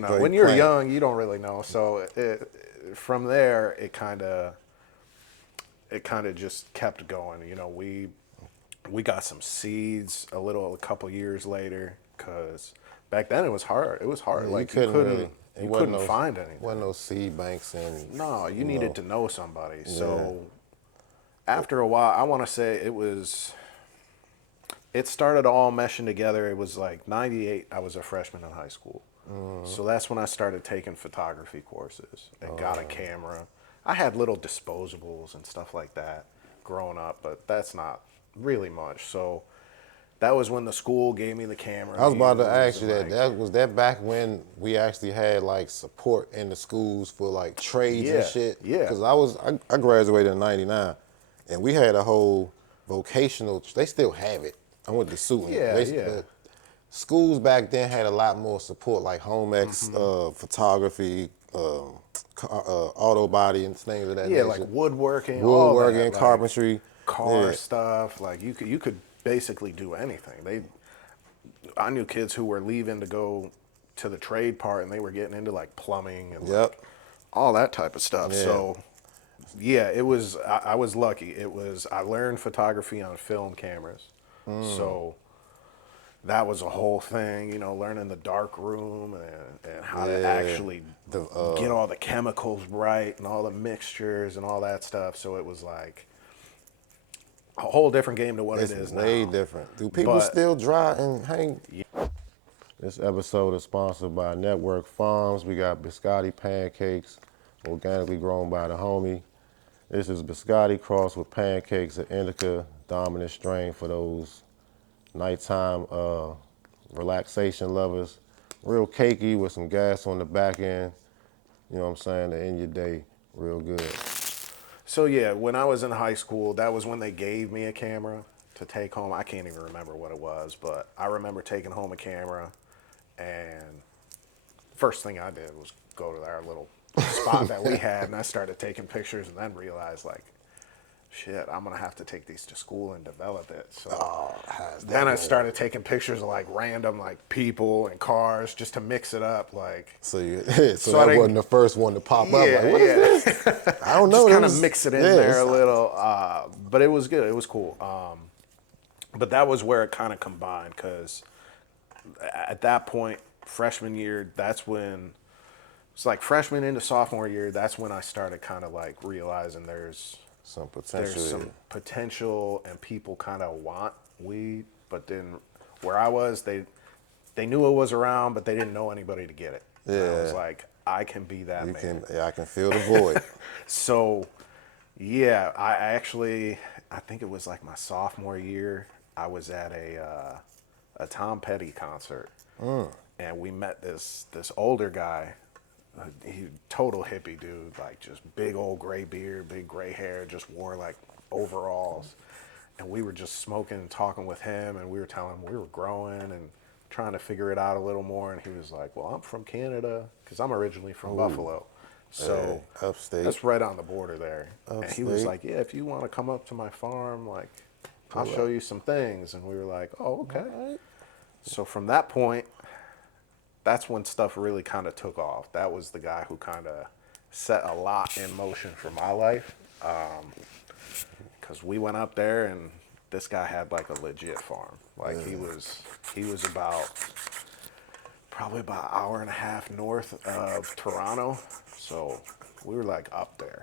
when you're young, you don't really know. So from there, it kind of just kept going. We got some seeds a couple years later because back then it was hard. It was hard. Yeah, you Like you couldn't really. couldn't It you wasn't couldn't no find anything. wasn't no seed banks and No, you needed to know somebody. Yeah. So after a while, I want to say it started all meshing together. It was like 98, I was a freshman in high school. So that's when I started taking photography courses and got a camera. I had little disposables and stuff like that growing up, but that's not really much. So that was when the school gave me the camera. I was about to use ask you and, that. Was that back when we actually had like support in the schools for like trades and Yeah, shit? yeah. Because I graduated in '99, and we had a whole vocational. They still have it. I went to Suiton. Yeah, yeah. The schools back then had a lot more support, like home ec, photography, auto body, and things of that Yeah, nature. like woodworking, all that, like carpentry, car yeah. stuff. Like you could basically do anything. I knew kids who were leaving to go to the trade part, and they were getting into like plumbing and Yep. like all that type of stuff. Yeah. So yeah, it was. I was lucky. I learned photography on film cameras, so that was a whole thing. Learning the dark room and how to Yeah. actually get all the chemicals right and all the mixtures and all that stuff. So it was like a whole different game to what It's it is way now. different. Do people But still dry and hang? This episode is sponsored by Network Farms. We got biscotti pancakes, organically grown by the homie. This is biscotti crossed with pancakes, an indica dominant strain for those nighttime relaxation lovers. Real cakey with some gas on the back end. You know what I'm saying? To end your day real good. So yeah, when I was in high school, that was when they gave me a camera to take home. I can't even remember what it was, but I remember taking home a camera, and first thing I did was go to our little spot that we had, and I started taking pictures, and then realized like, shit, I'm gonna have to take these to school and develop it. So then I started taking pictures of like random like people and cars just to mix it up, like. So So I that didn't- wasn't the first one to pop up. Yeah, Like, what is this? I don't know. Just kind This of is- mix it in yeah, there a it's- little, but it was good. It was cool. But that was where it kind of combined because at that point, freshman year, that's when it's like freshman into sophomore year. That's when I started kind of like realizing there's Some potential. some potential and people kind of want weed, but then where I was, they knew it was around, but they didn't know anybody to get it. And I was Yeah. like, I can be that man. I can feel the void. So, yeah, I think it was like my sophomore year. I was at a Tom Petty concert, and we met this older guy. He total hippie dude, like just big old gray beard, big gray hair, just wore like overalls, and we were just smoking and talking with him, and we were telling him we were growing and trying to figure it out a little more, and he was like, "Well, I'm from Canada because I'm originally from Buffalo." So Hey, upstate. that's right on the border there. And he was Upstate. like, "Yeah, if you want to come up to my farm, like, I'll show you some things." And we were like, "Oh, okay." So from that point, that's when stuff really kind of took off. That was the guy who kind of set a lot in motion for my life. Because we went up there and this guy had like a legit farm. Like he was probably about an hour and a half north of Toronto. So we were like up there.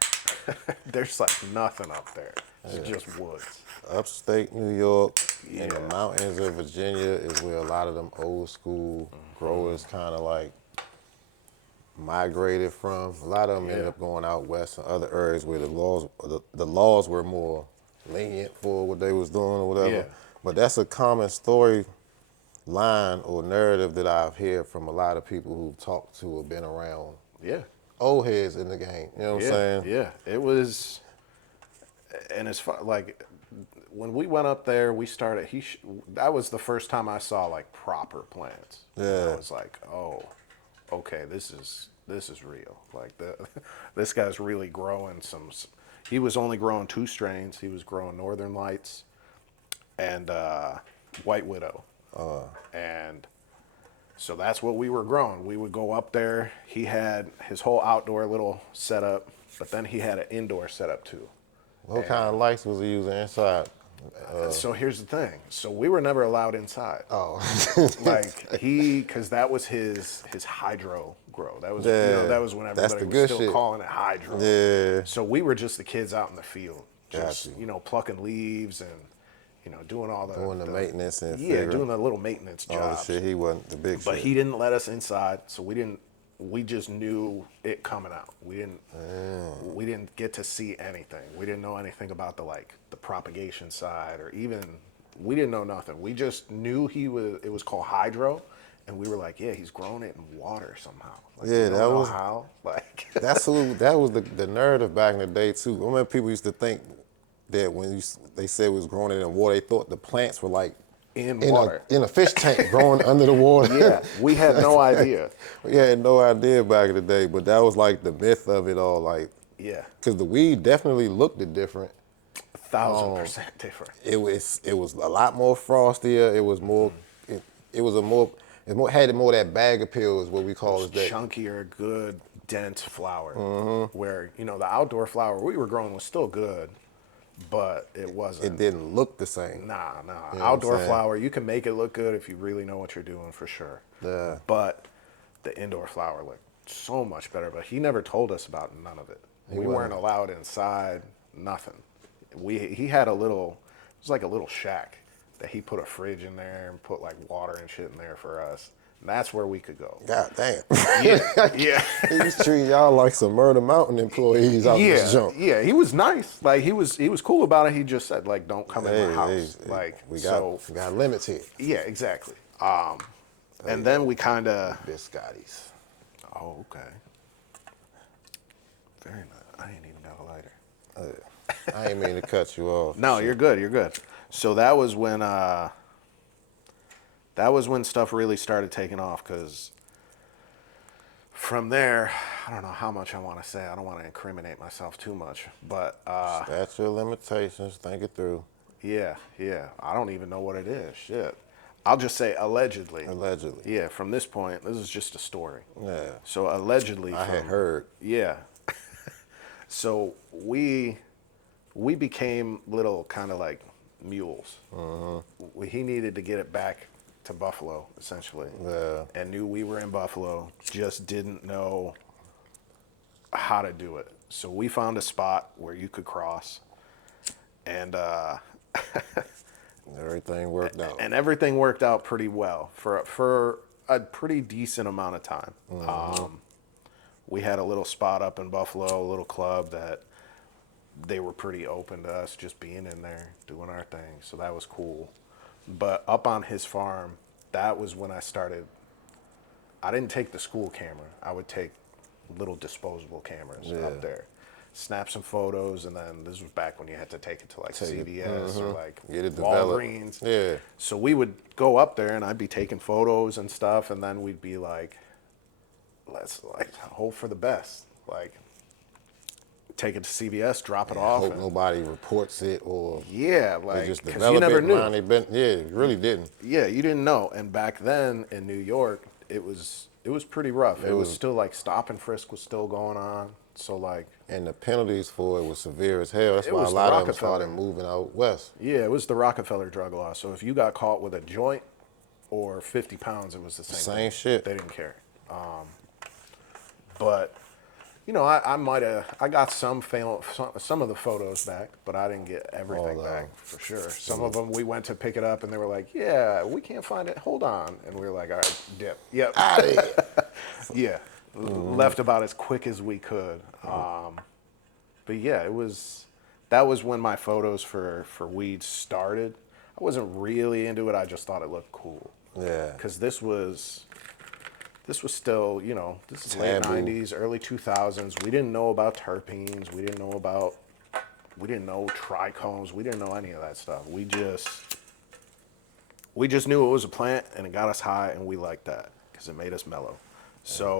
There's like nothing up there. It's just woods. Upstate New York and the Yeah. mountains of Virginia is where a lot of them old school growers kind of like migrated from. A lot of them ended Yeah. up going out west and other areas where the laws were more lenient for what they was doing or whatever. Yeah. But that's a common story line or narrative that I've heard from a lot of people who've talked to or been around Yeah. old heads in the game. You know what I'm saying? Yeah, it was, and it's fun. Like when we went up there, we started. That was the first time I saw like proper plants. And Yeah. I was like, oh, okay, this is real. Like this guy's really growing some. He was only growing 2 strains. He was growing Northern Lights and White Widow, and So that's what we were growing. We would go up there. He had his whole outdoor little setup, but then he had an indoor setup too. What kind of lights was he using inside? So here's the thing. So we were never allowed inside. Oh, Because that was his hydro grow. That was Yeah, that was when that's everybody the was good still shit. calling it hydro. Yeah. So we were just the kids out in the field, just Gotcha. plucking leaves and doing all doing the maintenance and yeah, figuring doing the little maintenance all the jobs. shit. He wasn't the big But shit. he didn't let us inside, so we didn't. We just knew it coming out. We didn't. We didn't get to see anything. We didn't know anything about the propagation side, or even we didn't know nothing. We just knew he was. It was called hydro, and we were like, yeah, he's growing it in water somehow. Like, Yeah, we don't that know was- how. Like That was the narrative back in the day too. I remember people used to think that they said it was growing it in water, they thought the plants were like in water. in a fish tank growing under the water. Yeah, we had no idea. We had no idea back in the day, but that was like the myth of it all. Like, Yeah, because the weed definitely looked different. 1,000% different. It was a lot more frostier. It was more. It was a more. It more, had more of that bag appeal is what we call it. Chunkier, good, dense flower. Mm-hmm. Where the outdoor flower we were growing was still good, but it It wasn't. didn't look the same. Nah. You know what I'm Outdoor saying? flower, you can make it look good if you really know what you're doing for sure. Yeah. But the indoor flower looked so much better. But he never told us about none of it. We wasn't. weren't allowed inside. Nothing. He had it was like a little shack that he put a fridge in there and put like water and shit in there for us. And that's where we could go. God damn. Yeah. He's treating y'all like some Murder Mountain employees out this junk. Yeah, he was nice. Like he was cool about it. He just said like, don't come in my house. We got limits here. Yeah, exactly. And then we kind of. Biscottis. Oh, okay. Very nice. I ain't even got a lighter. I ain't mean to cut you off. No, you're good. You're good. So that was when stuff really started taking off. Because from there, I don't know how much I want to say. I don't want to incriminate myself too much, but Statute of limitations. Think it through. yeah. I don't even know what it is. Shit. I'll just say allegedly. Allegedly. Yeah. From this point, this is just a story. Yeah. So allegedly, I had heard. Yeah. So we became little kind of like mules. He needed to get it back to Buffalo, essentially. Yeah. And knew we were in Buffalo, just didn't know how to do it. So we found a spot where you could cross, and Everything worked out. everything worked out pretty well for a pretty decent amount of time. We had a little spot up in Buffalo, a little club that they were pretty open to us just being in there, doing our thing. So that was cool. But up on his farm, that was when I started. I didn't take the school camera. I would take little disposable cameras up there, snap some photos, and then this was back when you had to take it to like CVS or like Get it developed. Walgreens. Yeah. So we would go up there and I'd be taking photos and stuff, and then we'd be like, let's like hope for the best. Like take it to CVS, drop it off. Hope and- nobody reports it or yeah, they like just because develop you never it knew. around they been. Yeah, you really didn't. Yeah, you didn't know. And back then in New York, it was pretty rough. It was was- still like stop and frisk was still going on. So like And the penalties for it was severe as hell. That's It why a was the lot of them Rockefeller. started moving out west. yeah, it was the Rockefeller drug law. So if you got caught with a joint or 50 pounds, it was the same. Same thing. shit. They didn't care. But I might have. I got some of the photos back, but I didn't get everything All back for sure. Some of them we went to pick it up, and they were like, "Yeah, we can't find it. Hold on." And we were like, "All right, dip. Yep." Yeah, left about as quick as we could. But yeah, that was when my photos for weed started. I wasn't really into it. I just thought it looked cool. Yeah. Because this was still, this is late Taboo. 90s, early 2000s. We didn't know about terpenes. We didn't know trichomes. We didn't know any of that stuff. We just knew it was a plant and it got us high, and we liked that because it made us mellow. So